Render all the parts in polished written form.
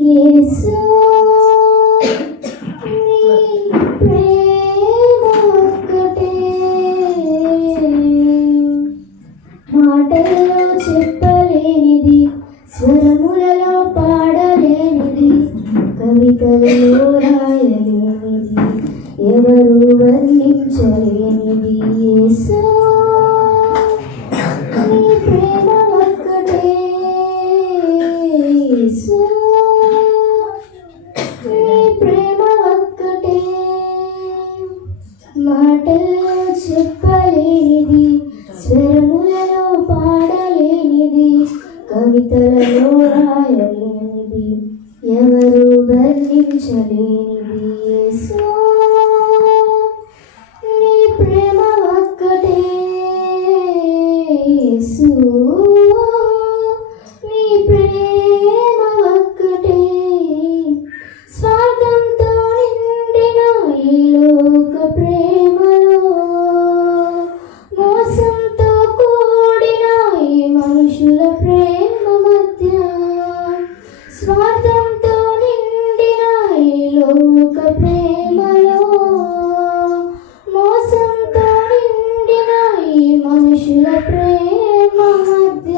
యేసు నీ ప్రేమ ఒక్కటే, మాటల్లో చెప్పలేనిది, స్వరములలో పాడలేనిది, కవితలలో రాయలేనిది, ఎవరు వర్ణించలేనిది. యేసు నీ ప్రేమ ఒక్కటే, యేసు నీ ప్రేమ ఒక్కటే, మాటల్లో చెప్పలేనిది, స్వరములలో పాడలేనిది, కవితలలో రాయలేనిది, ఎవరు వర్ణించలేనిది. యేసు నీ ప్రేమ ఒక్కటే, యేసు నీ ప్రేమ ఒక్కటే, స్వార్థంతో నిండిన ఈ లోక ప్రేమలో, మోసంతో కూడిన ఈ మనుషుల ప్రేమ మధ్య, స్వార్థంతో నిండిన ఈ లోక ప్రేమలో, మోసంతో నిండిన ఈ మనుషుల ప్రేమ మధ్య,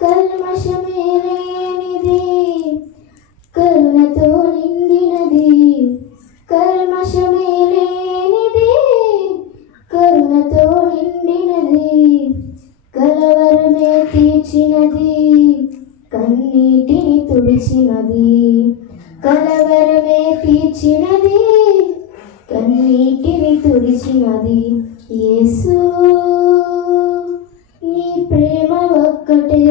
కల్మషమే లేనిది, కరుణతో నిండినది, కల్మషమే లేనిది, కరుణతో నిండినది, కలవరమే తీర్చినది, కన్నీటిని తుడిచినది, కలవరమే తీర్చినది, కన్నీటిని తుడిచినది. యేసు నీ ప్రేమ ఒక్కటే,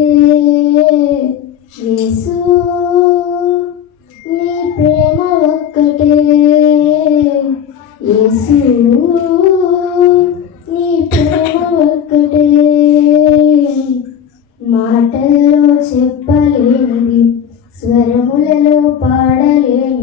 యేసు నీ ప్రేమ ఒక్కటే, యేసు నీ ప్రేమ ఒక్కటే, మాటల్లో చెప్పలేనిది, స్వరములలో పాడలేనిది,